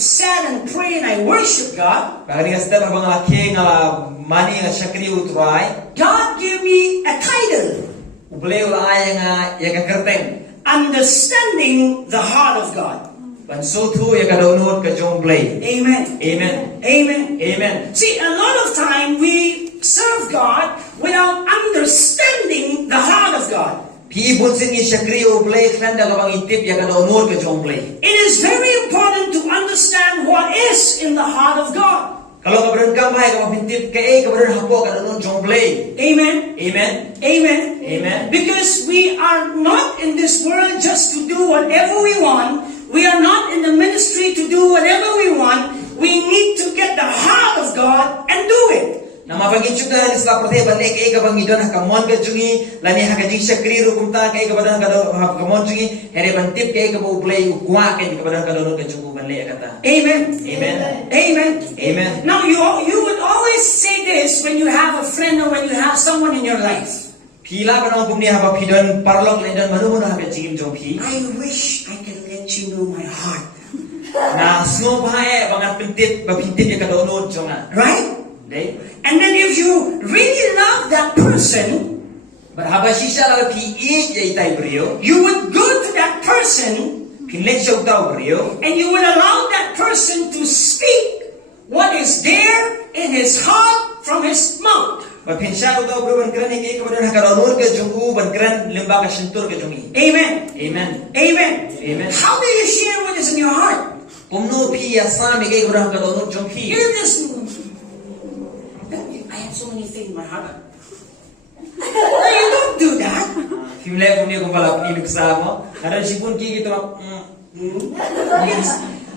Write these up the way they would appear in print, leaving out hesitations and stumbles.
sat and prayed and I worship God, God gave me a title. Understanding the heart of God. Amen. Amen. Amen. Amen. See, a lot of time we serve God without understanding the heart of God. It is very important to understand what is in the heart of God. Amen. Amen. Amen. Amen. Because we are not in this world just to do whatever we want. We are not in the ministry to do whatever we want. We need to get the heart of God and do it. Amen. Amen. Amen. Amen. Now you would always say this when you have a friend or when you have someone in your life. I wish I can let you know my heart. Right? And then if you really love that person, you would go to that person and you would allow that person to speak what is there in his heart from his mouth. Amen. Amen. Amen. Amen. How do you share what is in your heart? You just, I have so many things in my heart. No, you don't do that.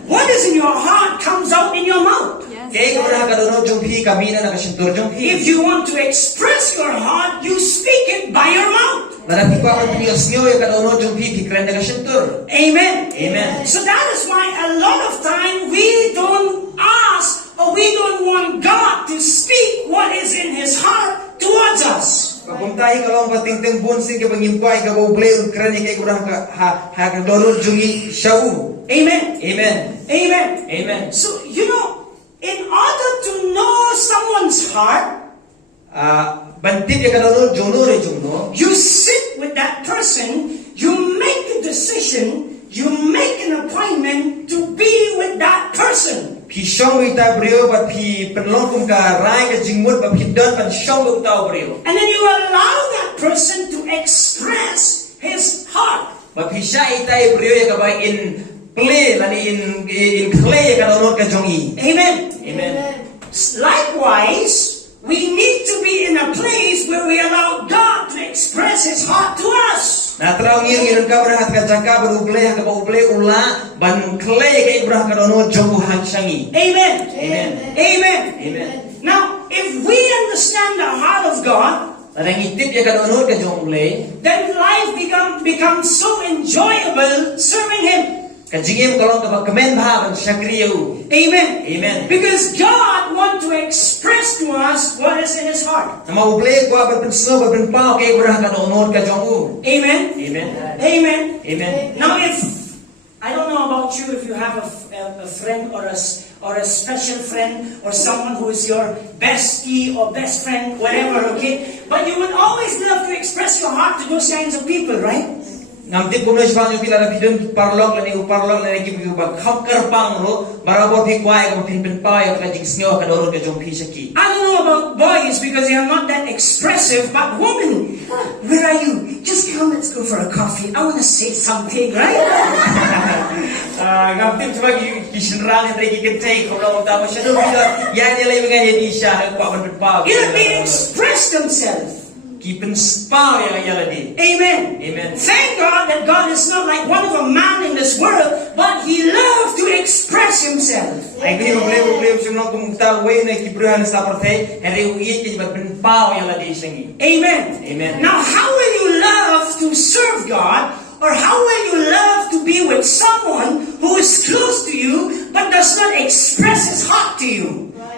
What is in your heart comes out in your mouth. If you want to express your heart, you speak it by your mouth. Amen. Amen. So that is why a lot of time we don't ask or we don't want God to speak what is in His heart towards us. Amen. Amen. Amen. Amen. So, in order to know someone's heart, you sit with that person, you make a decision, you make an appointment to be with that person. And then you allow that person to express his heart. Amen. Amen. Likewise, we need to be in a place where we allow God to express His heart to us. Amen. Amen. Amen. Amen. Amen. Now, if we understand the heart of God, then life becomes so enjoyable serving Him. Amen. Amen. Because God wants to express to us what is in His heart. Amen. Amen. Amen. Amen. Now, I don't know about you, if you have a friend or a special friend or someone who is your bestie or best friend, whatever, okay? But you would always love to express your heart to those kinds of people, right? I don't know about boys because they are not that expressive, but women, where are you? Just come, let's go for a coffee. I want to say something, right? They express themselves. Amen. Amen. Thank God that God is not like one of a man in this world, but He loves to express Himself. Amen. Amen. Now, how will you love to serve God, or how will you love to be with someone who is close to you but does not express his heart to to you.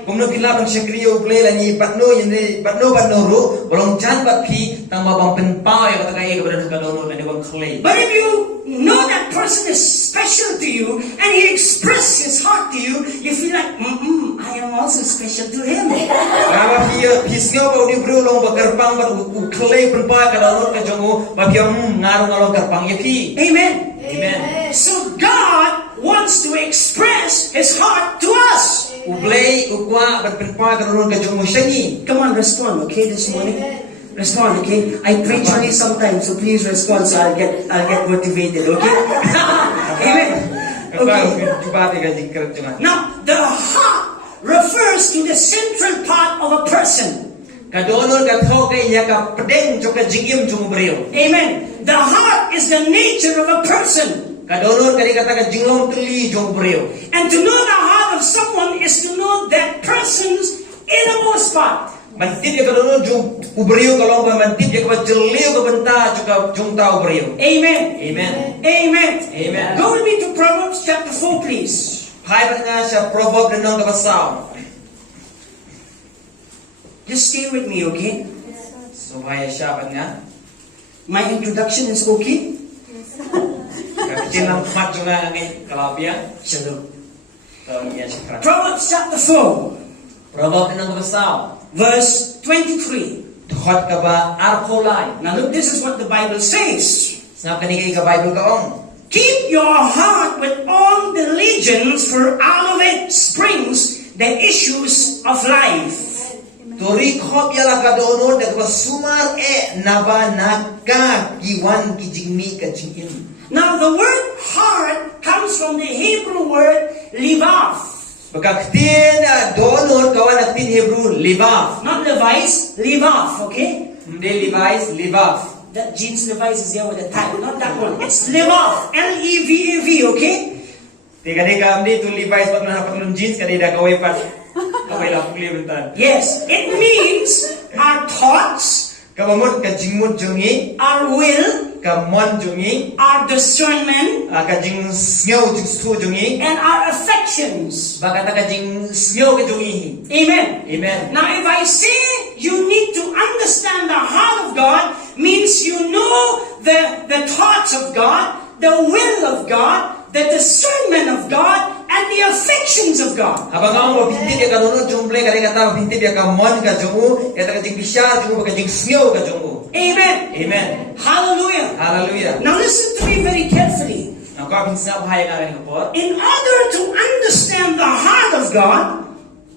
Kung nagkilabang siya kriyo play lang ni batno yun batno ru bolong jan bat pi tang mabang penpao ya katakai kepada kadono kan ibang clay. But if you know that person is special to you and he expresses his heart to you, you feel like, I am also special to him. Kama pisngaw pa udi bro long bagarpang bat clay penpao kadono ka jongo ba pi ngarong ngalong garpang ya pi. Amen. Amen. So God wants to express his heart to us. Ublay ukwa bat penpao kadono ka jongo syangi. Come on, respond, okay, this morning. Respond, okay? I preach only sometimes, so please respond so I'll get motivated, okay? Amen. Okay. Now, the heart refers to the central part of a person. Amen. The heart is the nature of a person. And to know the heart of someone is to know that person's innermost part. Mantip ya kalau jung ubrio kalau mantip ya kalau jelio ke benta juga jung tahu ubrio. Amen. Amen. Amen. Amen. Go with me to Proverbs chapter 4, please. Hai bernya saya proverb renung ke pasal. Just stay with me, okay? Supaya siapanya. My introduction is okay? Kecil lampat juga ni kalau dia. Shalom. Ya syukur. Proverbs chapter 4. Proverb renung ke pasal. Verse 23. Tuhat ka ba arkolai. Now look, this is what the Bible says. Snap kani ka Bible ka ong. Keep your heart with all diligence, for out of it springs the issues of life. Tori khop yala ka doonor da ka sumar naba naka kiwan kijingmi ka jingin. Now the word heart comes from the Hebrew word livav. Pagkaktin doonor kawan atin Hebrew livav. Not Levi's, livav, okay? Hindi Levi's, livav. That jeans Levi's is there with a tag, not that one. It's livav, L-E-V-A-V, okay? Tika hindi tu Levi's pat na patlong jeans kanina kaway pat. Kaway lang puli bentan. Yes, it means our thoughts, Kamamot ka jingmut jungi, our will, ka mon jungi, our discernment, ka jing sngaw jing su jungi, and our affections. baka ta ka jing sngaw ka jungi. Amen. Amen. Now, if I say you need to understand the heart of God, means you know the thoughts of God, the will of God, the discernment of God, and the affections of God. Abang kamu mapintip ya kanuno jumble kali kata mapintip ya ka mon ka jungu, ya ta ka jing bisyar jungu baka jing sngaw ka jungu. Amen. Amen. Hallelujah. Hallelujah. Now listen to me very carefully. Now kau bisa bahaya ngaran kapot. In order to understand the heart of God,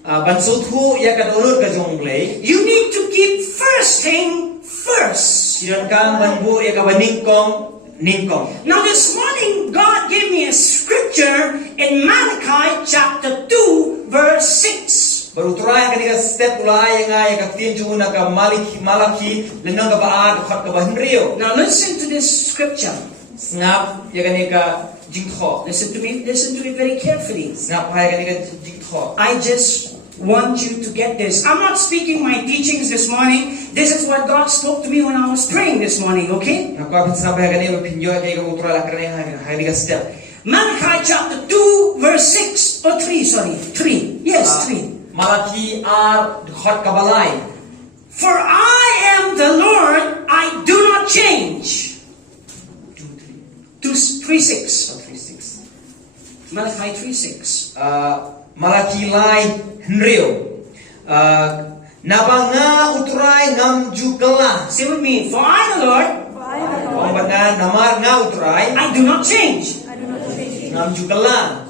Bansuthu ya kanuno ka jumble. you need to keep first thing first. Siron kang banbu ya ka baningkong ningkong. Now this morning, God gave me a scripture in Malachi chapter 2, verse 6. Baru try ka step ulay nga ya ka tinju na ka malaki lenong ka baad khat ka bahenrio. Now listen to this scripture. Snap ya ka jingkho. Listen to me very carefully. Snap hai ka jingkho. I just want you to get this. I'm not speaking my teachings this morning. This is what God spoke to me when I was praying this morning, okay? Now kau bisa bahaya ka pinjo ka utra la karena hai ka step. Malachi chapter 2, verse 6. Or 3, sorry. 3. Yes, 3. Malaki ar khat ka balay. For I am the Lord, I do not change. 3:6. 3:6. Malachi 3:6. Malaki lai henrio. Nabanga utray ngam jukala. Say with me. For I, the Lord, Pambana namar nga utray I do not change. ngam jukala.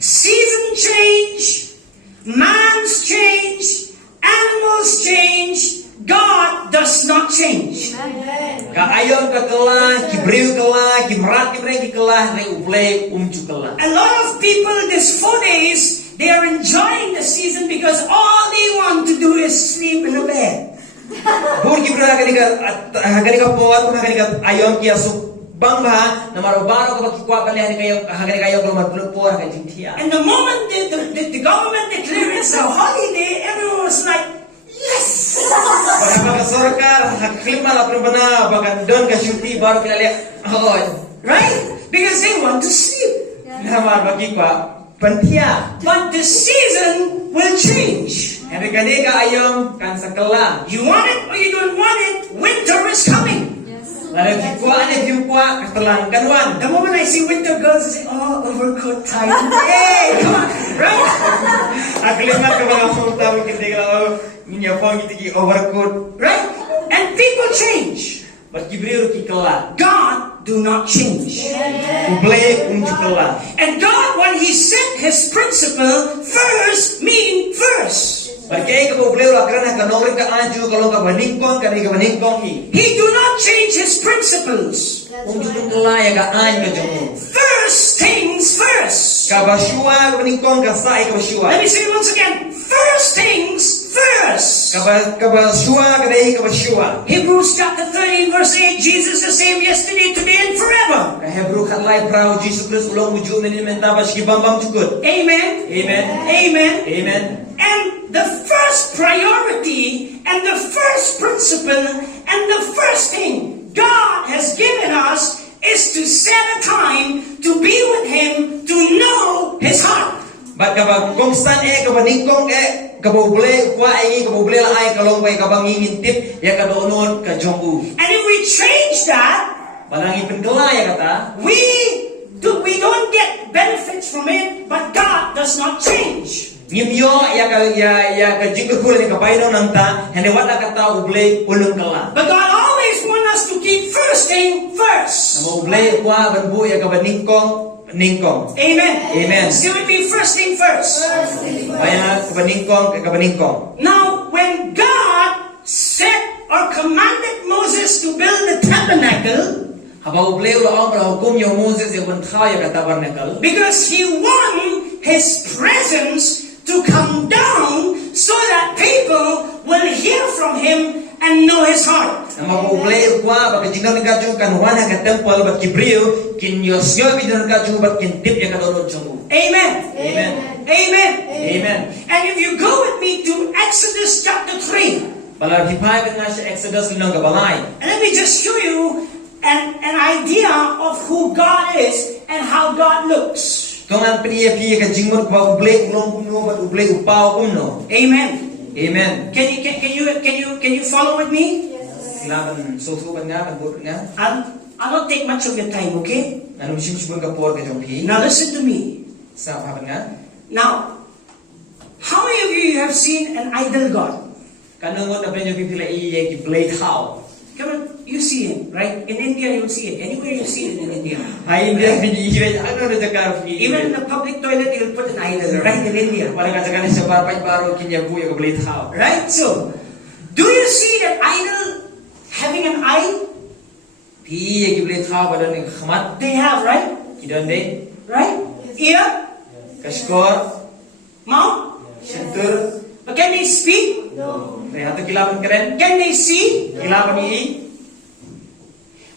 Season change, man's change, animals change, God does not change. Ka ayam ka kala, kibriu kala, kimrat kibrei kala, re uplay jukala. A lot of people these 4 days, they are enjoying the season because all they want to do is sleep in the bed. Bur kibra kani ka pot kani ka ayam kia su bangha namaro baro ka bakikwa bali kani kayo ko matulupor ka jintia. And the moment the government declared it's a holiday, everyone was like, yes! Baka sarkar haklima la prabana baka don ka syuti baru kita lihat oh Right? Because they want to sleep. namar bakikwa Pentia. But the season will change. Hari kani ka ayom kan sakala. You want it or you don't want it, winter is coming. Lalu kikwa ane kikwa kastelang kanwan. The moment I see winter girls, I say, oh, overcoat time. Hey, come on, right? Aklimat ka mga punta mo kiti ka niya pang iti overcoat. Right? And people change. But kibriyo kikala. God do not change. Ublay kikala. And God, when He set His principle, first mean first. Bagay ka ublay la karena kanori ka anju kalau ka baningkong ka baningkong hi. He do not change His principles. Unjuk kelaya ka anju ka jomo. First things first. Ka basyua ka baningkong ka sai ka basyua. Let me say it once again. First things first. Ka basyua ka dai ka basyua. Hebrews chapter 13 verse 8, Jesus the same yesterday, today and forever. Ka Hebrew khatlay prao Jesus Christ ulong muju menimenta baski bambam cukut. Amen. Amen. Amen. Amen. And the first priority and the first principle and the first thing God has given us is to set a time to be with Him, to know His heart. But kapag kung saan kabaningkong kabubule kwa kabubule la ay kalong bay kabang ngintip ya kadoonon ka jongu. And if we change that, Balangi penkelaya kata. we don't get benefits from it, but God does not change. Ngimyo ya ka jingkul kulen ka bayno nanta hene wala kata ublay ulung kala. But God always wants us to keep first thing first. Amo ublay kwa banbu ya ka baningkong ningkong. Amen. Amen. Still it be first thing first. Baya ka baningkong. Now, when God set or commanded Moses to build the tabernacle, Haba ublay ula ang hukum yo Moses ya bantha ya ka tabernacle. because He want His presence to come down so that people will hear from Him and know His heart. Amo ublay kwa baka jingkal ni kaju kan wana ka temple bat kibriyo kin yosyo bidan kaju bat kin tip ya ka dono jongu. Amen. Amen. Amen. Amen. And if you go with me to Exodus chapter 3, Bala hipay ka nga siya Exodus linong kabalay. and let me just show you an idea of who God is and how God looks. Kung ang piya ka jingmon kwa ublay ulong kumno bat ublay upaw kumno. Amen. Amen. Can you follow with me? Silaban susuban nga magbut nga. I'll not take much of your time, okay? Anong simusubon ka por ka jongki? Now listen to me. Sa hapan nga. Now, how many of you have seen an idol god? Kanungot na pinyo pipila iya ki blade how. Come on, you see it, right? In India, you'll see it. Anywhere you see it in India. Ay hindi pinyo ano na jakar Even in the public toilet, you'll put an idol, right? In India. Wala ka jakar sa parpay baro kinya buya ka blade how. Right? So, do you see that idol having an eye? Iya ki blade how pada ni khamat. They have, right? Kidon de. Right? Ear? Kaskor. Mouth? Sentur. But can they speak? Rehato kilaban keren. Can they see? Kilaban ni.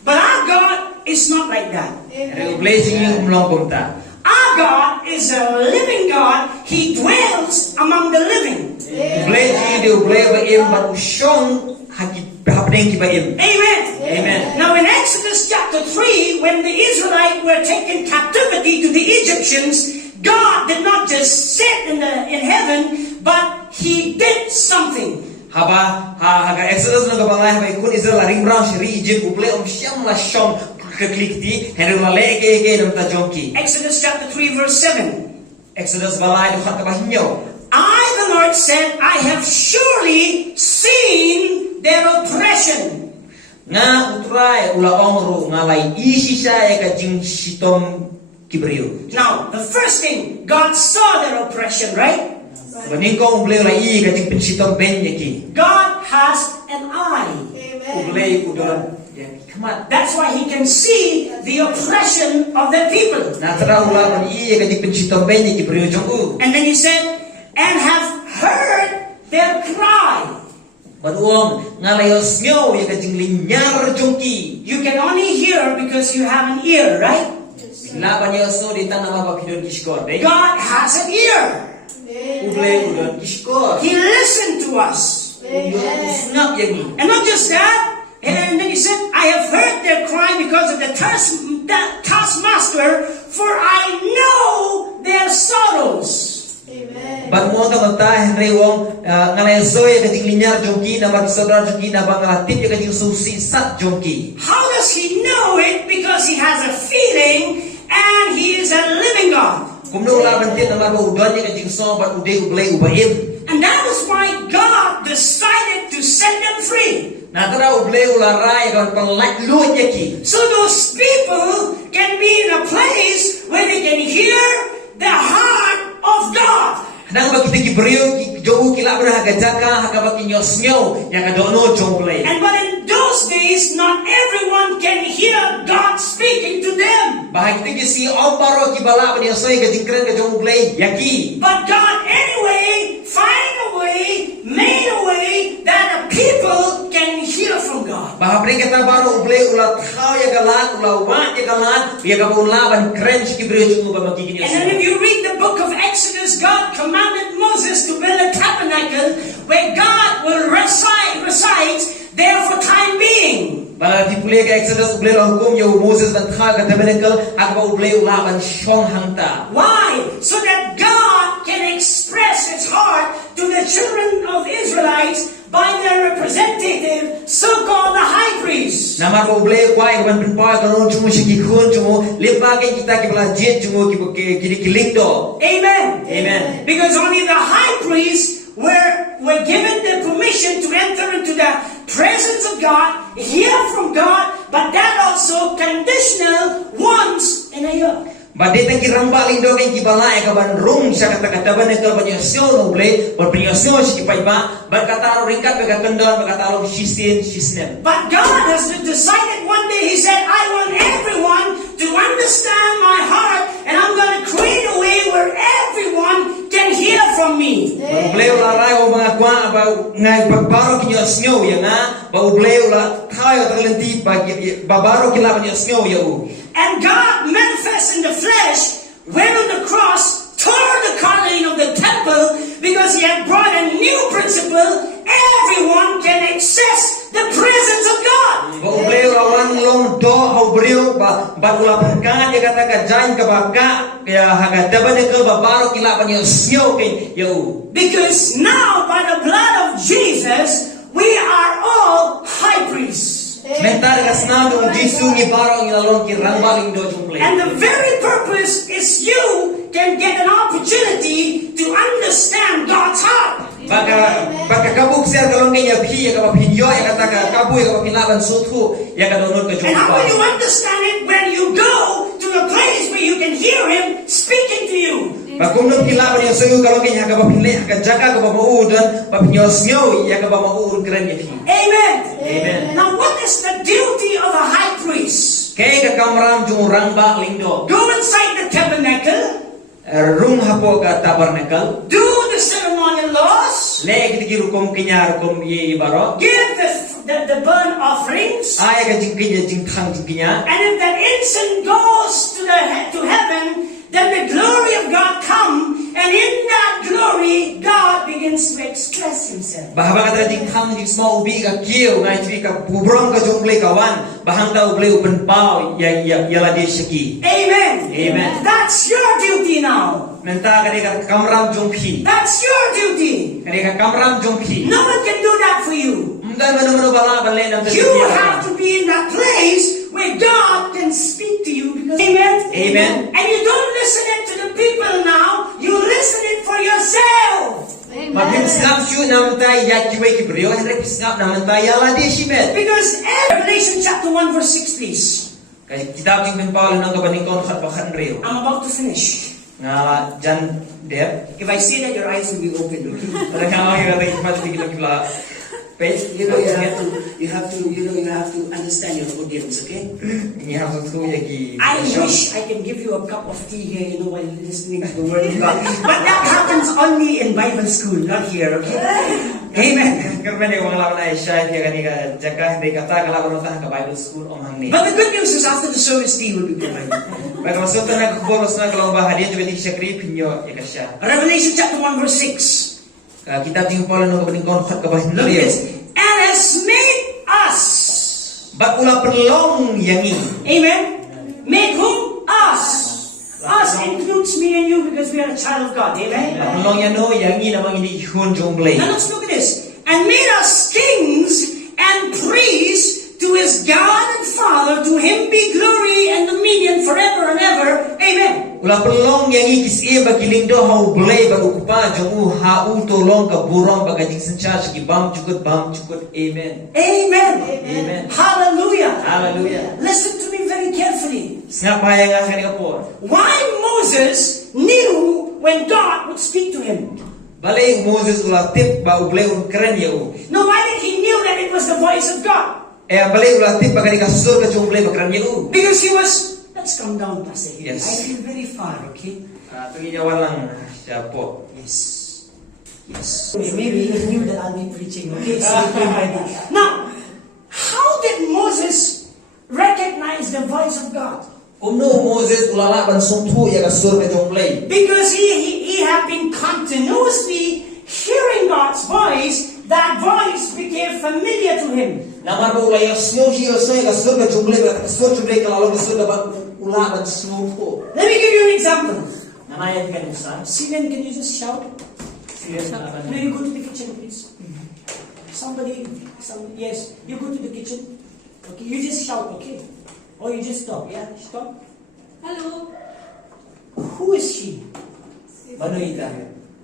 But our God is not like that. Re ublay sing umlong kumta. Our God is a living God. He dwells among the living. Ublay sing di ublay ba im bat usyong hapdeng ki ba im. Amen. Amen. Now in Exodus chapter 3, when the Israelites were taken captivity to the Egyptians, God did not just sit in heaven, but He did something. Haba haga Exodus nang kabangay haba ikun Israel laring brown shiri Egypt ublay siyam la syom keklikti henry la lege dam ta jonki. Exodus chapter 3 verse 7. Exodus balay dukhat kabahinyo. I, the Lord, said, I have surely seen their oppression. Nga utray ulaong ro ngalay isi siya ka jing sitom kibriyo. Now, the first thing, God saw their oppression, right? Baning ko ublay la ka jing pinsitom benya ki. God has an eye. Ublay udoran yan kamat. That's why He can see the oppression of their people. Natara ulaban ka jing pinsitom benya kibriyo jongu. And then He said, and have heard their cry. Baduong ngalayos nyo ka jing linyar jonki. You can only hear because you have an ear, right? Laban niyo so di tanah mapapidon kiskor de. God has an ear. Ublay udon kiskor. He listened to us. Snap yang ni. And not just that, and then He said, I have heard their cry because of the taskmaster, for I know their sorrow. Ban mo ta mata Henry Wong ngalai soy ka jing linyar jongki na mar saudara jongki na bang latip ya ka jing susi sat jongki. How does he know it? Because he has a feeling and he is a living God. Kumno la ban tit na mar udan ya ka jing so ban udai ublai ubaim. And that is why God decided to set them free. Na tara ublai ularai kan pelat lu yaki. So those people can be in a place where they can hear the heart of God. Nang ba kita gibriyo jogu kila bra haga jaka haga ba kinyo snyo ya ka dono jongle. And but in those days, not everyone can hear God speaking to them. Bahag tigi si omparo ki bala ba niya soy ka jingkren ka jongle yaki. But God anyway find a way, made a way that the people can hear from God. Bahapre kita baro uble ulat khaw ya galat ulawan ya galat ya ka ulaban krench ki briyo jogu ba makikini. And then if you read the book of Exodus, God commanded Moses to build a tabernacle where God will reside there for time being. Bala tipule ka Exodus uble la hukum yo Moses ban kha ka tabernacle ak ba uble ulaban shong hangta. Why? So that God can express His heart to the children of Israelites by their representative, so-called the high priest. Namar ba uble kwai ban pinpa ka no chumo shiki khun chumo lepa ke kita ki bala jet chumo ki kiling do. Amen. Amen. Because only the high priests were given the permission to enter into the presence of God, hear from God, but that also conditional once in a year. Badai tangki ramba lindo kan kibala ya kaban rung sa kata-kata ban ekal banyo sio no ble ber banyo sio sikipai ba berkata ringkat bega kendon berkata lo shisnen. But God has decided one day, He said, I want everyone to understand my heart, and I'm going to create a way where everyone can hear from me. Ble ula rai o mga kwa ba ngai bagbaro kinyo sio ya nga ba ble ula kayo talenti ba baro kila banyo sio ya u. And God manifests in the flesh, went on the cross, tore the curtain of the temple, because He had brought a new principle. Everyone can access the presence of God. Ba ubleo lawan long do hau brio ba ula perkan ya kata ka jain ka baka ya haga tabane ke ba baro kila banyo sio ke yo. Because now by the blood of Jesus, we are all high priests. Mentar kasna do Jisu ni baro ni lalon ki rangbaling do jumple. And the very purpose is you can get an opportunity to understand God's heart. Baka kabuk siar kalong kanya phi ya ka pinyo ya kata ka kabu ya ka pinaban suthu ya ka donot ka And how jumpa. will you understand it when you go to a place where you can hear Him speaking to you? Bakumno kilaban ya sayu kalong kanya ka pinle ka jaka ka maudan pa pinyo sio ya ka maud kren ya phi. Amen. Amen. Now what is the duty of a high priest? Kay ka kamram jung rangba lingdo. Go inside the tabernacle, Rung hapo ka tabernacle. do the ceremonial laws, Le kiti rukom kinya rukom ye baro. give the burnt offerings, Ay ka jingkinya jingkhang jingkinya. and if that incense goes to heaven, then the glory of God come, and in that glory, God begins to express Himself. Bahaba kata jingkhang jing semua ubi ka kieu ngai twi ka bubrong ka jongle kawan. Bahang ta uble upen pau ya la de shiki. Amen. Amen. That's your duty now. Menta kare ka kamram jongphi. That's your duty. Kare ka kamram jongphi. No one can do that for you. Mdan manu bala balle nam You have to be in that place where God can speak to you. Because, amen. Amen. And you don't listen it to the people now. You listen it for yourself. Mabim snap shu nam ta ya kiwe ki brio henre snap nam ta ya la de shibet. Because Revelation chapter 1 verse 6, please. Kay kitab jing Paul nang kabaning kon khat bakhan rio. I'm about to finish. Nga jan dep. If I say that, your eyes will be open. Pada kang ay kata ipat tigil kibla. Page You have to understand your audience, okay? Ini harus tu ya ki. I wish I can give you a cup of tea here, while listening to the word of God. But that happens only in Bible school, not here, okay? Amen. Kerana ni orang lawan Aisyah dia kan dia jaga dia kata kalau orang tak ke Bible school om hang ni. But the good news is after the service, tea will be provided. Baik maksud tu nak boros nak kalau bahagia juga di syakri pinyo ya kasya. Revelation chapter 1 verse 6. Kitab tinggal Paul nang kabaning kon khat kabah Look rio. at this. And has made us. Bat ula penlong yang ini. Amen. Made whom? Us. Us includes me and you because we are a child of God. Amen. Long yan no yang ni namang hindi hun jong blay. Now let's look at this. And made us kings and priests to his God and Father. To him be glory and dominion forever and ever. Amen. Ula pelong yang ikis ba kiling do hau blay ba ukupa jong ha tolong ka burong ba gajing sencha ki bam cukut. Amen. Amen. Amen. Hallelujah. Hallelujah. Listen to me very carefully. Ngapa yang akan kapor? Why Moses knew when God would speak to him. Balay Moses ula tip ba ublay keren ya u. No, why did he knew that it was the voice of God? Balay ula tip ba kani kasur ka jong blay ba keren ya u. Because he was, let's come down, Pastor. Yes. I feel very far, okay? Tungi jawan lang siya po. Yes. Yes. Maybe he knew that I'll be preaching, okay? So he came ready. Now, how did Moses recognize the voice of God? Umno Moses ulala ban sungtu ya kasur ka jong blay. Because he had been continuously hearing God's voice. That voice became familiar to him. Namar ba ulay snow hiyo so ya kasur ka jong blay ba kasur jong blay kalalo kasur ka ba ula ban sungtu. Let me give you an example. Namayan ka nusa. Steven, can you just shout? No, you go to the kitchen, please. Yes, you go to the kitchen. Okay, you just shout, okay? Or you just stop, yeah? Stop. Hello. Who is she? Manuita.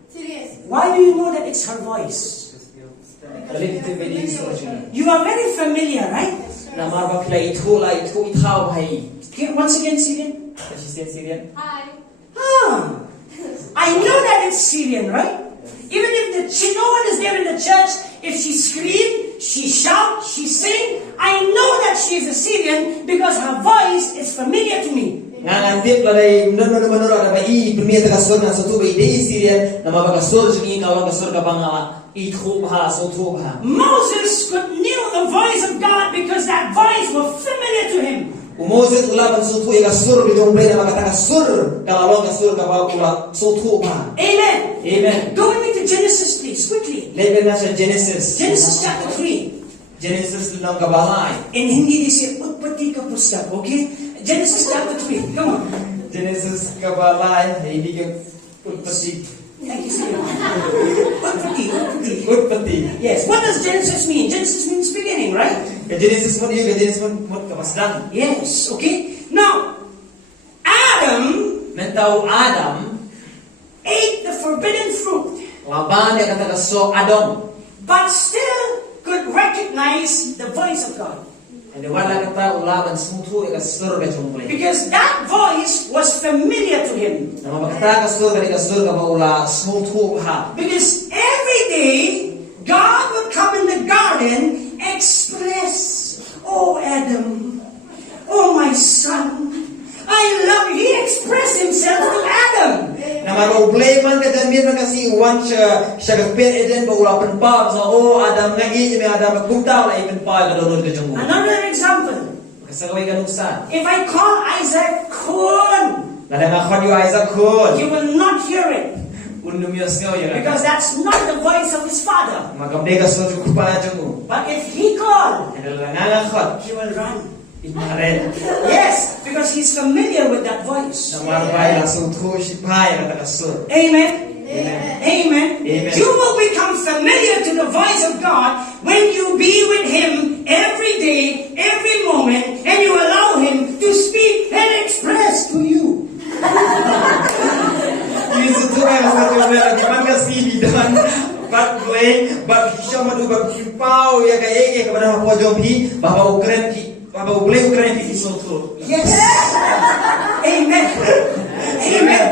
Serious. Why do you know that it's her voice? You are very familiar, right? Namar ba play itu itaw hai. Okay, once again, Syrian. Syrian. Hi. I know that it's Syrian, right? Even if no one is there in the church, if she screams, she shouts, she sings, I know that she is a Syrian because her voice is familiar to me. Ngantip lalai menur ada bai premier kasur na satu bai dei Syrian nama ba kasur jungi kawan kasur ka bangala itu bah sotu bah. Moses knew the voice of God because that voice was familiar to him. Moses ulaban sotu ya kasur di jomble nama kata kasur kalau kasur ka ba ula sotu bah. Amen. Amen. Go with me to Genesis, please, quickly. Lepas nasa Genesis. Genesis chapter 3. Genesis dalam kabalai. In Hindi disi utpatti ka pustak, okay? Genesis chapter 3. Come on. Genesis kabalai ini ke utpati. Thank you, Syrian. Utpatti. Utpati. Yes. What does Genesis mean? Genesis means beginning, right? Genesis pun juga Genesis pun kapasdan. Yes. Okay. Now, Adam Mentau Adam ate the forbidden fruit, laban dia kata so Adam. but still could recognize the voice of God. Ada wala kata ulaban smutu ya kasur ka jomble. Because that voice was familiar to him. Nama kata kasur ka ba ula smutu ha. Because every day, God would come in the garden, express, oh Adam, oh my son, I love you. He expressed himself to Adam. Nama roblay man ka damir na kasi once siya gapir eden ba ula penpa sa Adam ngai me Adam kunta wala penpa ka donor ka jomble. Another example. Kasagaway ka nusa. If I call Isaac Kun, Nada nga khod yu Isaac kun. you will not hear it. Undum yus ngaw ya. Because that's not the voice of his father. Magabde ka so ju pa jomu. But if he called, Ada nga khod. he will run. Imaren. Yes, because he's familiar with that voice. Namar bai langsung tu si pai kata kasur. Amen. Amen. Amen. Amen. You will become familiar to the voice of God when you be with Him every day, every moment, and you allow Him to speak and express to you. Yesus tu yang satu orang di mana sih dan bak play bak hisam madu bak himpau ya kayak kepada pojok hi bahwa Ukraine ki bahwa Ukraine ki sotu. Yes. Amen. Amen.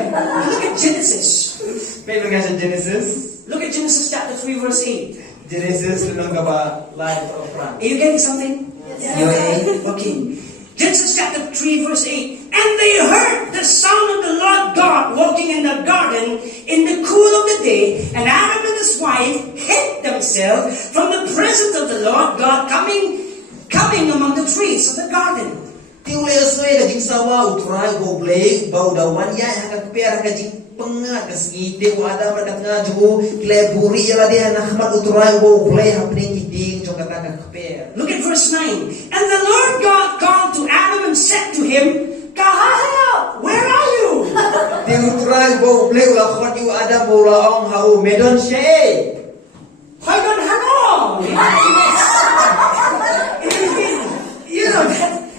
Look at Genesis. Paper kasi Genesis. Look at Genesis chapter 3 verse 8. Genesis nang kaba life of Ram. Are you getting something? Yes. Okay. Genesis chapter 3 verse 8. And they heard the sound of the Lord God walking in the garden in the cool of the day. And Adam and his wife hid themselves from the presence of the Lord God coming among the trees of the garden. Tiulay soy kajing sawa utray go play bau dawan ya haka per kajing pengat kasi ite wada berkat ngaju kleburi ya dia nahmat utray go play happening kiting jong kata per. Look at verse 9. And the Lord God called to Adam and said to him, Kahaya, where are you? utrai bo bleu la khot yu ada bo la ong hau medon she. I don't know.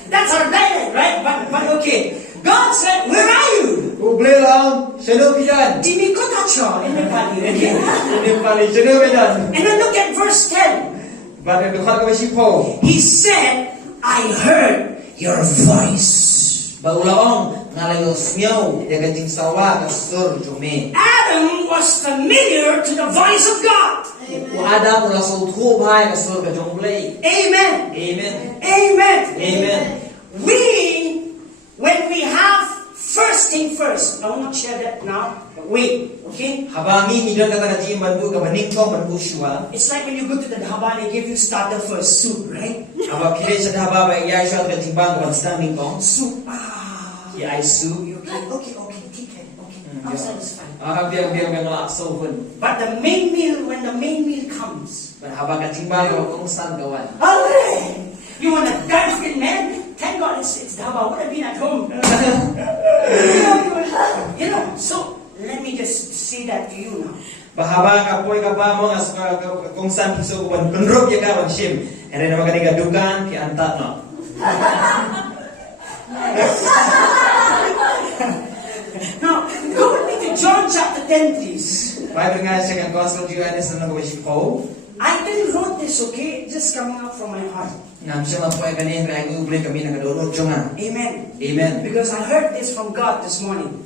That's our dialect, right? But okay. God said, where are you? Bo bleu la ong sheno pidan. Dimi ko tacho in Nepali. Okay? Ni pali sheno medan. And then look at verse 10. Ba de khot ka shi po. He said, I heard your voice. Ba ulaong ngalayo smyo ya gajing sawa ka sur jume. Adam was familiar to the voice of God. Ku Adam ula so thu bhai ka sur ka jong blei. Amen. Amen. Amen. Amen. When we have first thing first, I will not share that now, but wait, okay? Habangi mi don kata kaji mandu ka baning chong mandu shua. It's like when you go to the dhaba, they give you starter first, soup, right? Aba kile sa dhaba ba ya shua ka timbang wan standing kong. Soup. Ya ai su. Okay, take it, okay. I'm satisfied. Biar ngelak so pun. But the main meal, when the main meal comes, Ban haba ka timbang ka kong san kawan. hooray! You want a dark-skinned man? Thank God it's dhaba. Would have been at home. So let me just say that to you now. Bahaba ka poy ka ba mo as ka kong san piso ko ban kunrop ya ka ban shim. Ere na magani ka dukan ki antat no. Now, go with me to John chapter 10, please. Bible nga siya kan gospel Johannes na ko shi po. I didn't wrote this, okay? Just coming out from my heart. Ngam siya ma poy kani ra ngu ble kami na kadorot jonga. Amen. Amen. Because I heard this from God this morning.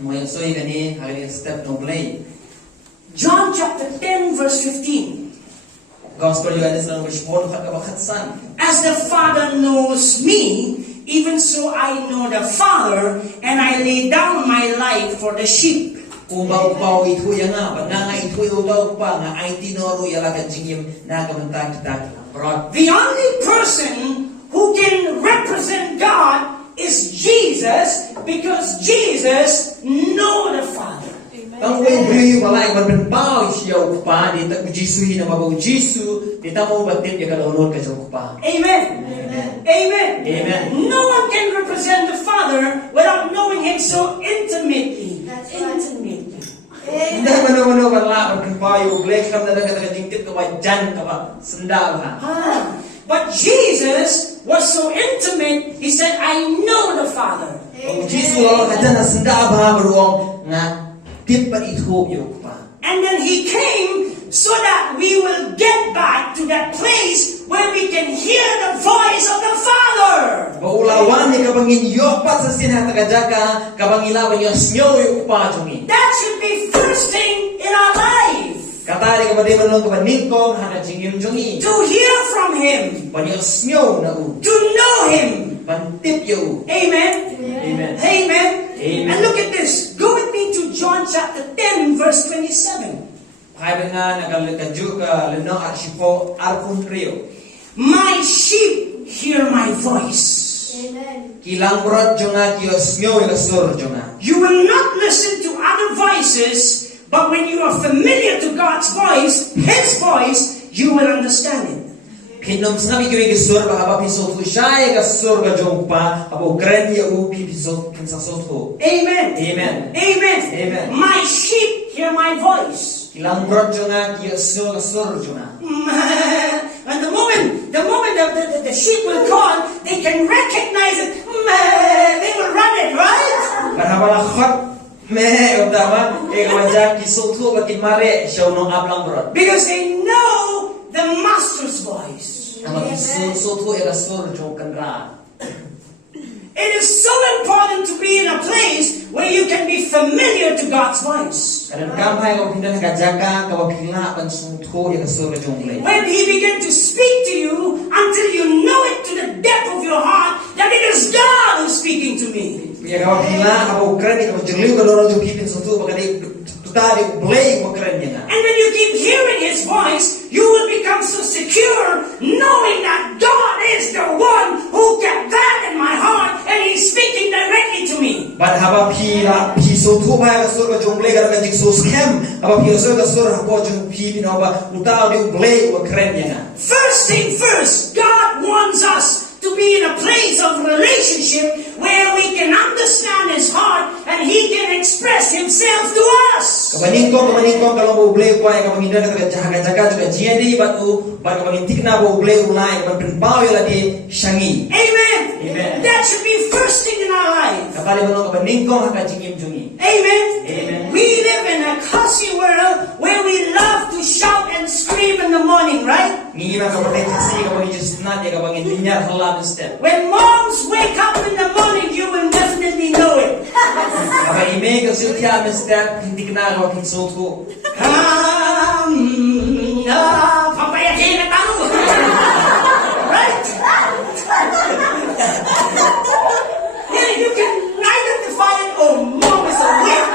Mo yo soy kani hari step no play. John chapter 10, verse 15. Gospel Johannes na ko shi po ka bakhat san. As the Father knows me, even so I know the Father, and I lay down my life for the sheep. Ubaw itu ya nga, nga itu udaw pa nga ay tinoro ya laga jingim na kamanta kita prod. The only person who can represent God is Jesus, because Jesus knows the Father. Ang way bri balay man ben pao siya pa di ta Jisu hina mabaw Jisu di ta mo batit ya kalonod ka sa pa. Amen. Amen. Amen. No one can represent the Father without knowing Him so intimately. That's right. Intimately. Hindi mano wala man pao yo blek kam na daga jingtit ka wa jan ka ba sendal ha. But Jesus was so intimate, He said, I know the Father. Ang Jisu lo ka jan na sendal ba beruang nga tip pa itu yo pa. And then He came so that we will get back to that place where we can hear the voice of the Father. Baulawan ni kabangin yo pa sa sinata kajaka kabangilawan yo snyo yo pa jungi. That should be first thing in our life. Katari ka ba di man ka ningkong hana jingim jungi. To hear from Him. Panyo snyo na u. To know Him. Pantip yo. Amen. Amen. Amen. Amen. And look at this. Go with me to John chapter 10, verse 27. Kaya nga nakalakadyo ka leno at sipo arkun rio. My sheep hear my voice. Amen. Kilang brot jonga kios nyo ilasor jonga. You will not listen to other voices, but when you are familiar to God's voice, His voice, you will understand it. Pinom snabi kiwi kisor ba haba pisot ko siya kasor ka jong pa abo grand ya u pisot kinsa sot ko. Amen. Amen. Amen. Amen. My sheep hear my voice. Kilang brot jonga kios nyo kasor jonga. And the moment the sheep will call, they can recognize it. They will run it, right? Parhabala khot me udama wajak kisot ko bakin mare siya nong ablang brot. Because they know the Master's voice. Ama kisot ko ilasor jong kanra. It is so important to be in a place where you can be familiar to God's voice. Kadang kampai kau pindah ke Jakarta, kau pilih pan sungko ya kasur ke jonglei. When He begin to speak to you until you know it to the depth of your heart that it is God who's speaking to me. Ya kau pilih, kau keren, kau jeli kau dorong jauh pipin sungko, pakai tutari play kau keren ya. And when you keep hearing His voice, you will become so secure, knowing that God is the one who kept that in my heart, and He's speaking directly to me. Ban haba pila sungko bahaya kasur ke jonglei kalau kajik sus kem, haba pila kasur haba jauh pipin haba utari play kau keren ya. First thing first, God wants us to be in a place of relationship where we can understand His heart and He can express Himself to us. Kamaningkong kalau mau play ko ay kamanginda ka jaga juga jiadi batu bat kamangintik na mau play ulai kaman penpau ya lagi shangi. Amen. Amen. That should be first thing in our life. Kapali bono kamaningkong haka jingim jungi. Amen. Amen. We live in a Khasi world where we love to shout and scream in the morning, right? Ngi ma kapatay kasi kamangin snat ya kamangin linyar halal step. When moms wake up in the morning, you will definitely know it. Kapag ime kasi tiya step hindi kana ko kinsoto. Papayakin na tayo. Right? Yeah, you can identify it. Oh, mom is awake.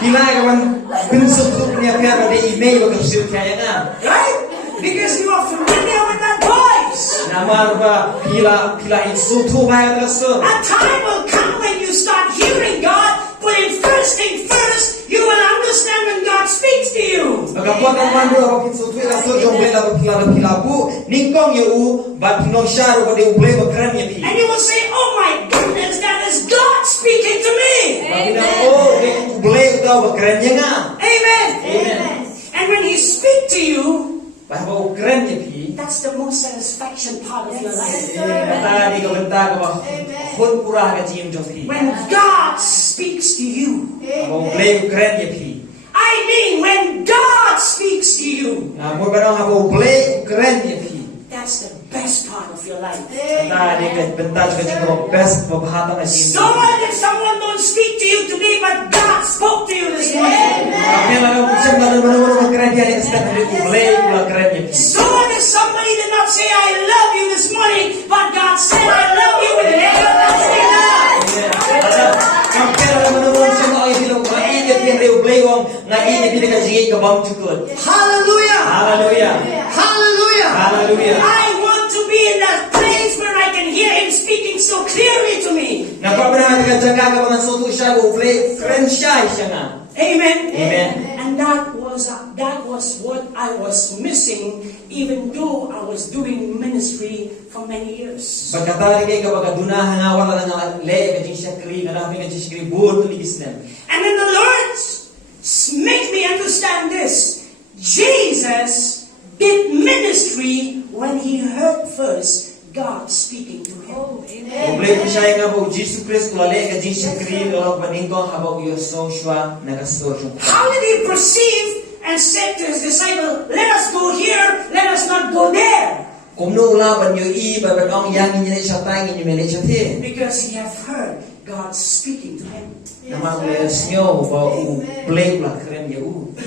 Kila kaman kinsoto niya kaya pada ime ko kasi tiya na. Right? Because you are familiar with that voice. Namar ba kila insoto ba rasul. A time will come when you start hearing God, but in first thing first, you will understand when God speaks to you. Magapwa kan mando ako kinsoto rasul jong bela kila bu ningkong yu bat pinosha ro de uble bakran ya pi. And you will say, oh my goodness, that is God speaking to me. Bagina oh de uble utaw bakran ya nga. Amen. Amen. And when He speaks to you, Bahwa ukran ya pi. that's the most satisfaction part of your life. Kata di kabenta ka ba khun pura ka jim jong pi. When God speaks to you. Bahwa uble ukran ya pi. I mean, when God speaks to you. Na mo ba bahwa uble ukran ya pi. That's the best part of your life. Kata di kabenta ka jim ko best babahata ka jim. So what if someone don't speak to you today, but God spoke to you this morning? Kami lang usap na ukran ya ni step di uble ukran ya pi. So what if somebody did not say, I love you this morning, but God said, I love you with an everlasting love? Hallelujah! Hallelujah. Hallelujah! Hallelujah. I want to be in that place where I can hear Him speaking so clearly to me. Amen. Amen. And that was what I was missing, even though I was doing ministry for many years. And then the Lord make me understand this. Jesus did ministry when He heard first God speaking to him. How did He perceive and said to His disciples, let us go here, let us not go there? Because He have heard God speaking to him.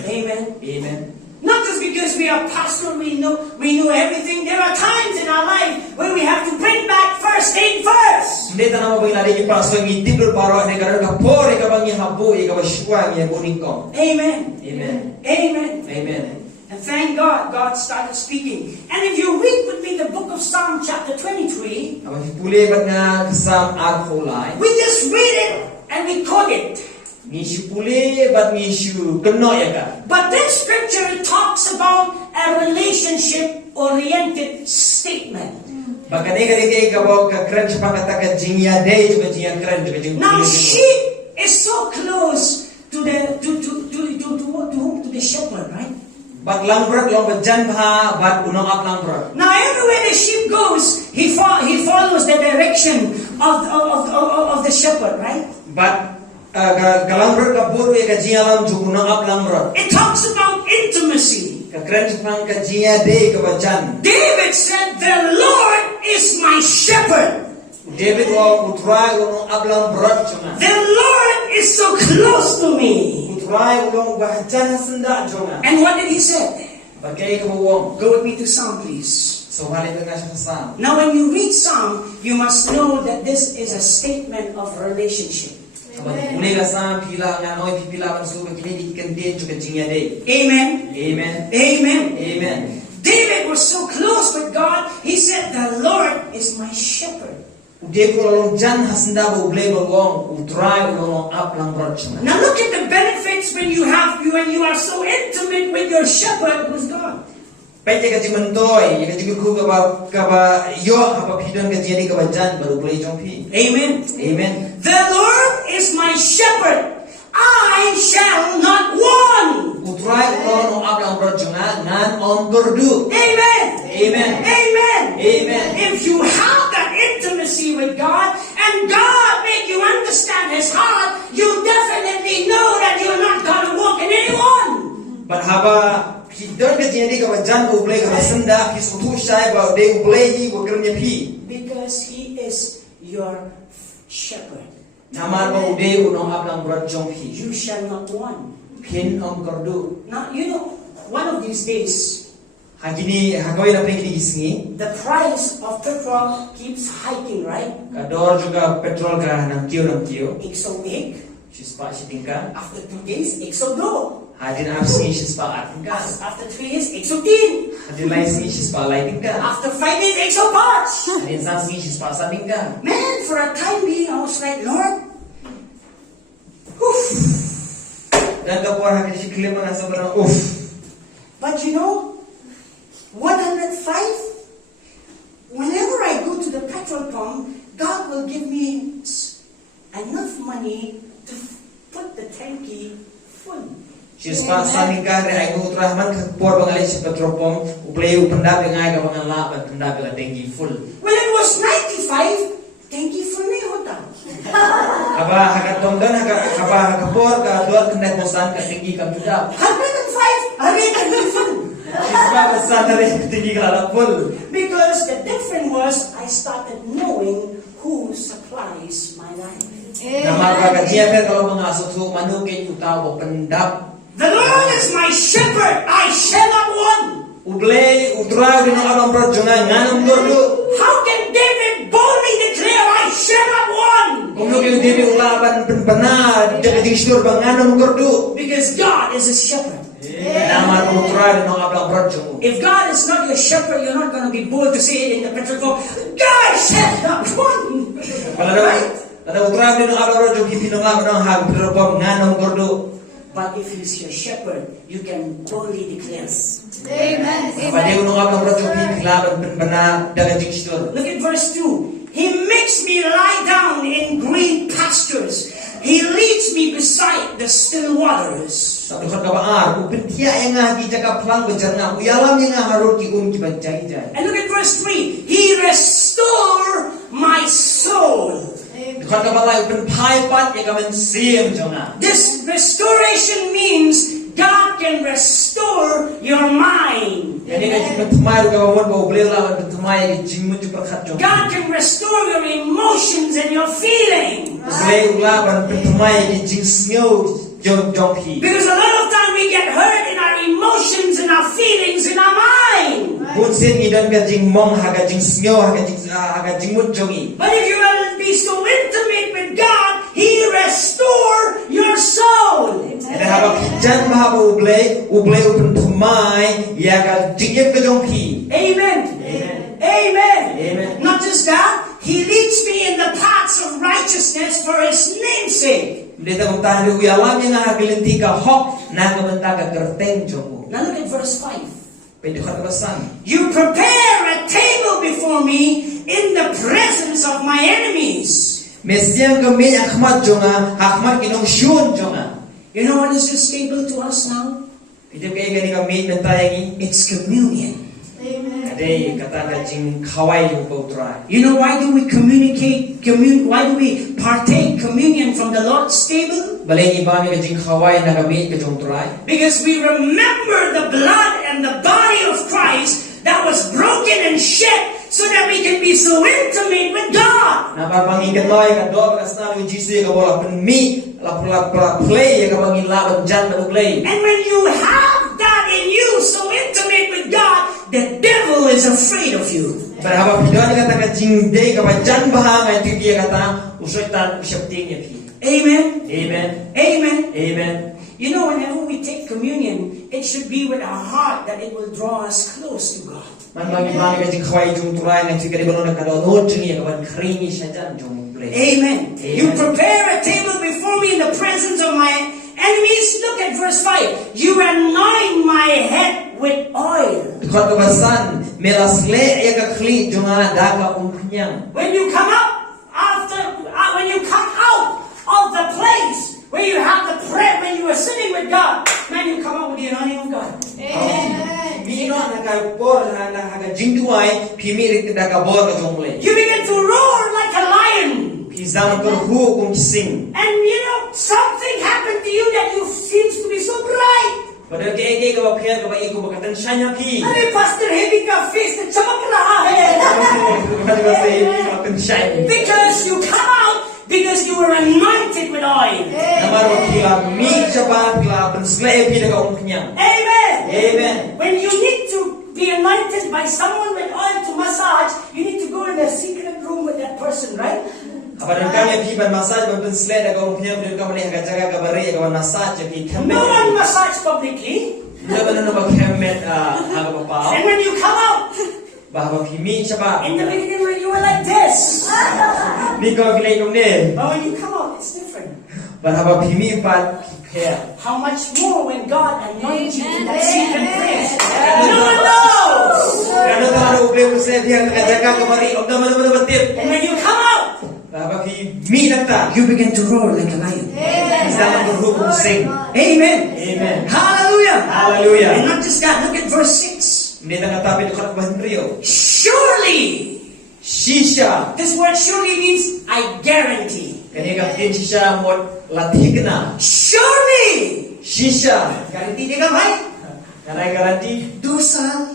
Amen. Amen. Not just because we are pastor, we know everything. There are times in our life where we have to bring back first thing first. Amen. Amen. Amen. Amen. And thank God, God started speaking. And if you read with me the book of Psalm chapter 23, we just read it and we quote it. But this scripture talks about a relationship-oriented statement. Now sheep is so close to the shepherd, right? Now everywhere the sheep goes, he follows the direction of the shepherd, right? It talks about intimacy. David said, the Lord is my shepherd. The Lord is so close to me. And what did he say? Go with me to Psalm, please. Now when you read Psalm, you must know that this is a statement of relationship. Amen. Amen. Amen. Amen. David was so close with God, he said, the Lord is my shepherd. Now look at the benefits when you are so intimate with your shepherd who's God. Amen. Amen. The Lord is my shepherd. shall not want. Utrai ulo no ablang berjunga ngan om gerdu. Amen. Amen. Amen. Amen. If you have that intimacy with God and God make you understand His heart, you definitely know that you're not going to walk in anyone. But haba don ke jeni ka jan ublay ka senda his utu shai ba de ublay ni ko kernya pi. Because He is your shepherd. Namar ba ude unong ablang berjong pi. You shall not want. Pin om gerdu. Now, you know, one of these days, Hagini hagawin na pengini isngi. the price of petrol keeps hiking, right? Kador juga petrol ka nang kio. 108. Shispa shitingka. After 2 days, 102. Hadin absingi shispa atingka. After 3 days, 110. Hadin lai singi shispa lai tingka. After 5 days, 105. Hadin sang singi shispa sa tingka. Man, for a time being, I was like, Lord, oof. Dan kapor hakin shiklim na sobrang uff. But you know, 105, whenever I go to the petrol pump, God will give me enough money to put the tanky full. Shispa sa tingka re ay utrahman kapor bangalay si petropom uplay upandap ngay ka bangal la upandap ka tengi full. When it was 95, tanky full na hota. Aba hakat tongdan haba kapor ka duat kena bosan ka tengi kam tudap. 105, full. Shispa besan re tengi ka full. Because the difference was, I started knowing who supplies my life. Namar ba ka jiaper kalau mengasut tu manukin utaw bo pendap. The Lord is my shepherd, I shall not want. Ublay utraw din ang abang berjunga nganam gordu. How can David boldly declare, I shall not want? Kung kayo dili ulaban penpena jadi syur banganam gordu. Because God is a shepherd. Namar utraw din ang abang berjunga. If God is not your shepherd, you're not going to be bold to say it in the petrol pump, God shall not want. Kada utraw din ang abang berjunga pinunga ng hag berpom nganam gordu. But if He's your shepherd, you can boldly declare. Amen. Padi unong abang berjunga pilaban penpena jadi syur. Look at verse 2. He makes me lie down in green pastures. He leads me beside the still waters. Sabi ko kabaar, upintiya yang hagi jaga plang bejarna, uyalam yang harut ki kibancai jai. And look at verse 3. He restore my soul. Dikhat kabalai upen pai pat yang kamen sim jonga. This restoration means God can restore your mind. Jadi kan bertemai juga bawa boleh lah bertemai jimu juga perkat jonga. God can restore your emotions and your feelings. Boleh ulah bertemai jing sngau jong pi. Because a lot of time we get hurt in our emotions and our feelings in our mind. Pun sen idan ka jing mong haga jing sngau haga jing mut jongi. But if you will be so intimate with God, He restore your soul. Ada haba kijan bahaba ublay upen temai ya ka jing ke jong pi. Amen. Amen. Amen. Amen. Not just that, He leads me in the paths of righteousness for His name's sake. Dito kung tayo uyalam yang hagilinti ka hok na kabanta ka kerteng jongo. Now look at verse 5. Pwede ka kabasan. You prepare a table before me in the presence of my enemies. Mesiang kami akhmat jonga, akhmat kinong syun jonga. You know what is this table to us now? Pwede kayo gani kami nantayangi. It's communion. Amen. Kadai kata ka jing kawai yung pautray. You know why do we why do we partake communion from the Lord's table? Balay iba mi ka jing kawai na kami ka jong tray. Because we remember the blood and the body of Christ that was broken and shed so that we can be so intimate with God. Napapangikan loy ka do ka sa ni Jesus ka bola penmi la play ka bangin laban jan ka play. And when you have that in you, so intimate with God, the devil is afraid of you. Berapa video ni kata ka jing day ka jan bahang itu dia kata usyaitan usyapting ya pi. Amen. Amen. Amen. Amen. You know, whenever we take communion, it should be with our heart that it will draw us close to God. Man bagi ka jing kawai jong tray na tika di balon ka do no jing ya ka ban kringi sajan jong play. Amen. Amen. You prepare a table before me in the presence of my enemies. Look at verse 5. You anoint my head with oil. Dikhat kabasan melasle ya ka kli jonga daka umpenyang. When you come out of the place where you have the prayer, when you are with God, man, you come out with the anointing of God. Amen. Mino nakapor na nakajinduay pimi nakabor ka jongle. You begin to roar like a lion. Pizam terhu kung sing. And something happened to you that you seems to be so bright. Padahal kaya ka bapia ka ba iku bakatan shanya pi. अरे pastor heavy का face से चमक रहा है. Because you come out because you were anointed with oil. Namaro kila mi chapa kila penslay pi daga umknya. Amen. Amen. When you need to be anointed by someone with oil to massage, you need to go in a secret room with that person, right? Apadan kami pi ban massage ban penslay daga umknya ben kami haga jaga ka bari ka massage pi No kamet. one massage publicly. Bila ban no kamet haga papa. And when you come out, Bahwa pi mi chapa. in the beginning when you were like this, Ni ko bilay kum ne. but when you come out, it's different. Bahwa pi mi pat kaya. How much more when God anoints you in that secret place? Amen. No one knows. Ano tayo uble penslay pi haga jaga ka bari og naman batip. And when you come out, Bahwa pi mi nagta. you begin to roar like a lion. Zaman berhukum sing. Amen. Amen. Hallelujah. Hallelujah. And not just that, look at verse 6. Hindi na ngatapi ko bahin rio. Surely. Shisha. This word surely means I guarantee. Kani kaptin shisha mo latigna. Surely. Shisha. Guarantee ka bhai? Kanay garanti. Dosa.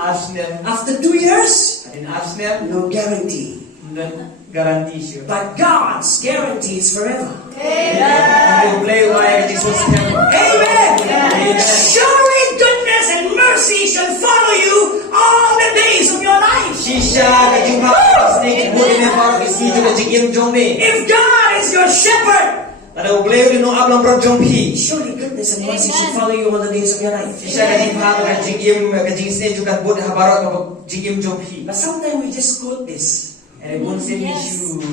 Asnem. After 2 years, Adin asnem. no guarantee. Dan garanti siya. But God's guarantee is forever. Ang ublay wala ka Jesus kem. Amen. Amen. Surely goodness and mercy shall follow you all the days of your life. Shisha kajumpa snake mo ni parang isito ka jigim jombe. If God is your shepherd, Ada ublay ni no ablang pro jompi. surely goodness and mercy shall follow you all the days of your life. Shisha kajimpa ka jigim ka jing snake juga bod habarot ka jigim jompi. But sometimes we just quote this. And bunsin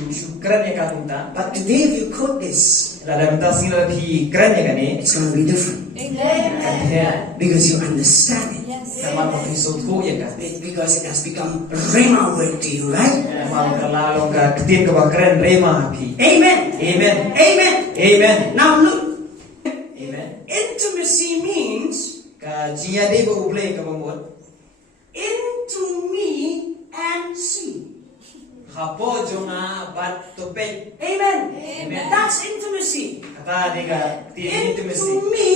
shu kran ya katunta. But today if you quote this, Lada minta sila pi kran ya kani. it's going to be different. Kaya Because you understand it. sama ko pisot ya kan. Because it has become rhema word to you, right? Emang kalau ka ketin ka kran rema pi. Amen. Amen. Amen. Amen. Now look, Amen. intimacy means Ka jinya de ko ublay ka bamot. into me and see. Hapo jonga bat topet. Amen. Amen. That's intimacy. Kata de ka ti intimacy. Into me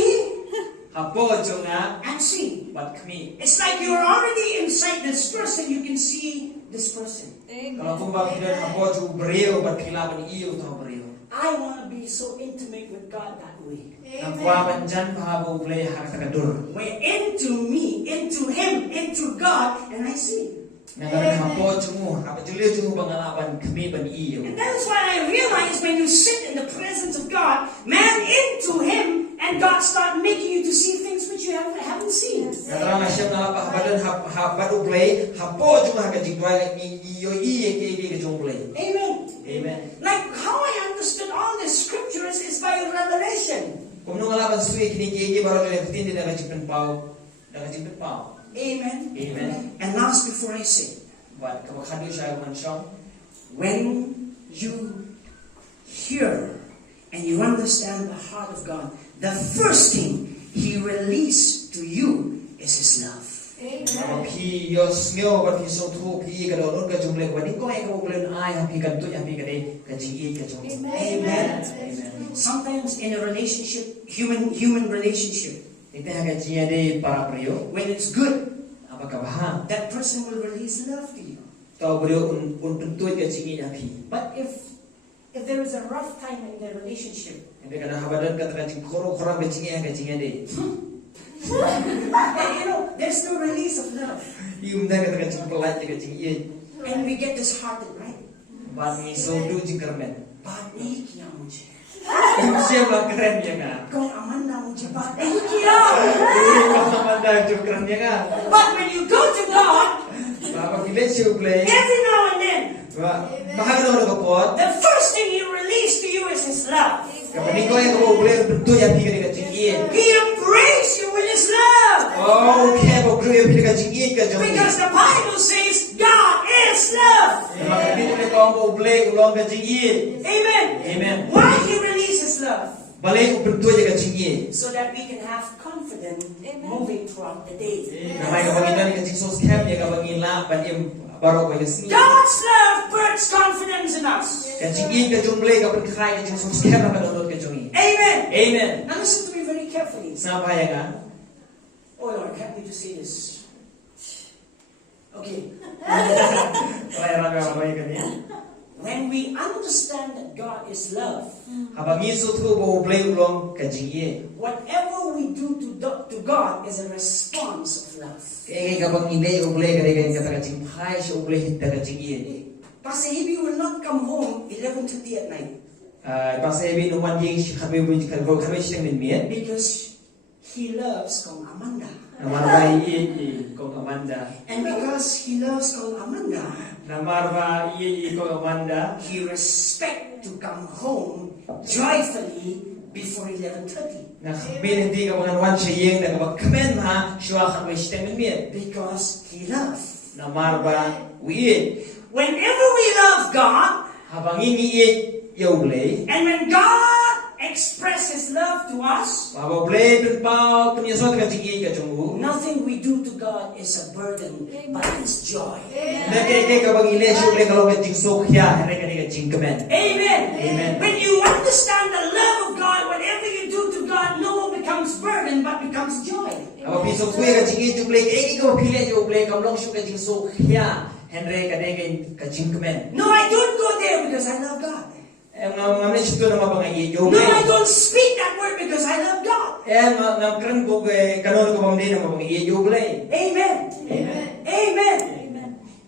Hapo jonga and see. bat kami. It's like you're already inside this person, you can see this person. Kalau kumba kita hapo ju breo bat kilaban iyo tahu breo. I want to be so intimate with God that way. Ang kwa banjan pa hapo ublay hakakadur. Where into me, into Him, into God, and I see. Ngayon hapo jumu, hapo julio jumu pangalaban kami ban iyo. And that is why I realize when you sit in the presence of God, man, into Him, and God start making you to see things which you haven't seen. Ngayon siya na pa habadan habat ublay, hapo jumu hakajigwala ni iyo iye ke jumu ublay. Amen. Amen. Like how I understood all the scriptures is by revelation. Kung nung ngalaban suwi kini ke baru dia ketin dia nakajipin pau, nakajipin pau. Amen. Amen. And last before I say, Buat kabakado siya mansong. when you hear and you understand the heart of God, the first thing He released to you is His love. Kalau pi yos ngyo bat pi so thu pi ka don ka jumle ko ni ko ay ka ulen ay happy ka tu happy ka dei ka jing ka jong. Amen. Amen. Sometimes in a relationship, human relationship, Ite haga jiya dei para priyo. when it's good, Apakah bahang? that person will release love to you. Tahu beliau untuk ka jing happy. But if there is a rough time in the relationship, Tapi kada habadan ka ka jing korang ka jing dei. there's no release of love. Ium dah ka jing pelat ka jing ye. And we get disheartened, right? Bat ni so du jing kermen. बात नहीं किया मुझे Siya ba keren ya nga? कौन अमन ना मुझे बात नहीं किया Kau mana ju keren ya nga? But when you go to God, Bapa kita siya ublay. every now and then, Bahag na ko pot. the first thing He released to you is His love. Kapag ko ay ko ublay betul ya pi ka jing ye. He embraced you with His love. Oh, okay, but grew up ka jing ka jong. Because the Bible says God is love. Maka dito ni ko ublay ulong ka jing ye. Amen. Amen. Why He released His love? balai upertua jaga cingi. so that we can have confidence moving throughout the day. Namai ka bangin dan ka cing sos kem jaga bangin la panim barok ka sini. God's love births confidence in us. Ka cingi ka jumble ka perkai ka cing sos kem na kadot ka jungi. Amen. Amen. Now listen to me very carefully. Sampai ya kan? Oh Lord, help me to say this. Okay. When we understand that God is love, Habang isu tu bawa play ulong ka jingi. whatever we do to God is a response of love. Kaya ka bangin dai ublay ka dai kata ka cing hai si ublay hita ka jingi. Pastor Hebe will not come home 11:30 at night Pasal ibi numan ding si kami pun kami si tengin miet. because he loves Kong Amanda. Namarba i kong Amanda. And because he loves Kong Amanda, Namarba i kong Amanda. he respects to come home joyfully before 11:30 Nakabin hindi ka mga nuwan siya yung nagabagkamen ha siya kami si tengin miet. because he loves. Namarba uiit. Whenever we love God, Habang iniit ublay. and when God expresses love to us, Baba ublay pinpaw penyesot ka jingi ka junggu. nothing we do to God is a burden, but it's joy. Nagkaya ka bang ile siya ublay kalau ka jing sokya hari ka ka jing kemen. Amen. Amen. When you understand the love of God, whatever you do to God no more becomes burden, but becomes joy. Apa pisok kuya ka jingi jublay ka ini ka mapilay ka ublay ka mlong siya ka jing sokya hari ka ka jing kemen. No, I don't go there because I love God. Ngamne siya na mabangayi No, ublay. I don't speak that word because I love God. Ngamkran ko kanon ko pamdi na mabangayi ublay. Amen. Amen. Amen.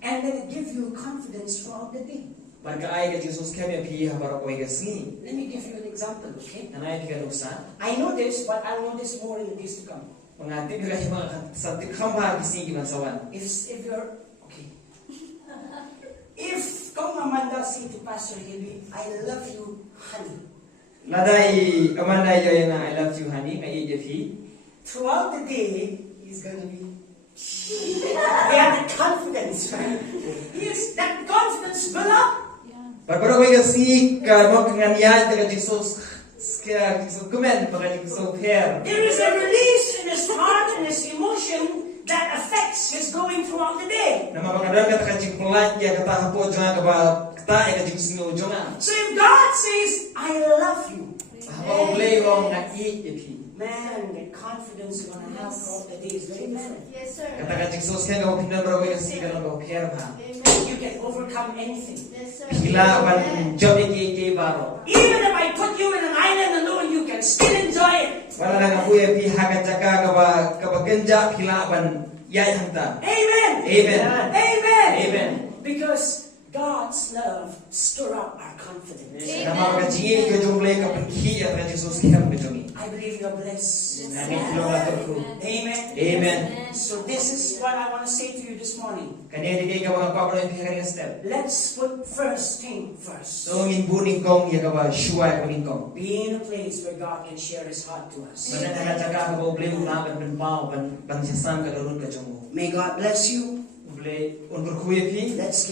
And then it gives you confidence throughout the day. Marka ay ka jing sos kami pi habara ko ka sni. Let me give you an example, okay? Nanay ka nusa. I know this, but I'll know this more in the days to come. Mangati ka mga santik khamba kisi gimasawan. If you're okay, if Kong Amanda say to Pastor Hilby, I love you, honey. Ladai Amanda yo na I love you honey kay Jefi. Throughout the day, he's gonna be. He has the confidence, right? Yes, that confidence will up. Barbaro ko kasi ka mo kanganya daga Jesus kaya so comment baka so fair. There is a release in his heart and his emotion that affects his going throughout the day. Na mapakadal ka ta jing pulat ya kata hapo janga ka ba kata ka jing singo jonga. So if God says, I love you, Hapo play wrong na Jefi. man, the confidence you're going to have throughout the day is very different. Yes, sir. Kata ka jing sos kaya ka pindan baro ko kasi ka lang ko fair ba. You can overcome anything. Yes, sir. Pila ban job iki baro. Even if I put you in an island alone, you can still enjoy it. Wala lang ako ya pi hakat jaka ka ba kenja pila ban yai hanta. Amen. Amen. Amen. Amen. Because God's love stir up our confidence. Na mapakajingin ka jumble ka paghi at ka Jesus kaya mo jungi. I believe you're blessed. Nangit lo nga ko. Amen. Amen. So this is what I want to say to you this morning. Kanya di ka mga pablo yung pinaka step. Let's put first thing first. So ngin buning kong ya ka ba shuwa ko ning kong. Be in a place where God can share His heart to us. Mana na jaga ka ba blame na ban pao ban siyasam ka lorun ka jungo. May God bless you. Blame on berkuya pi. Let's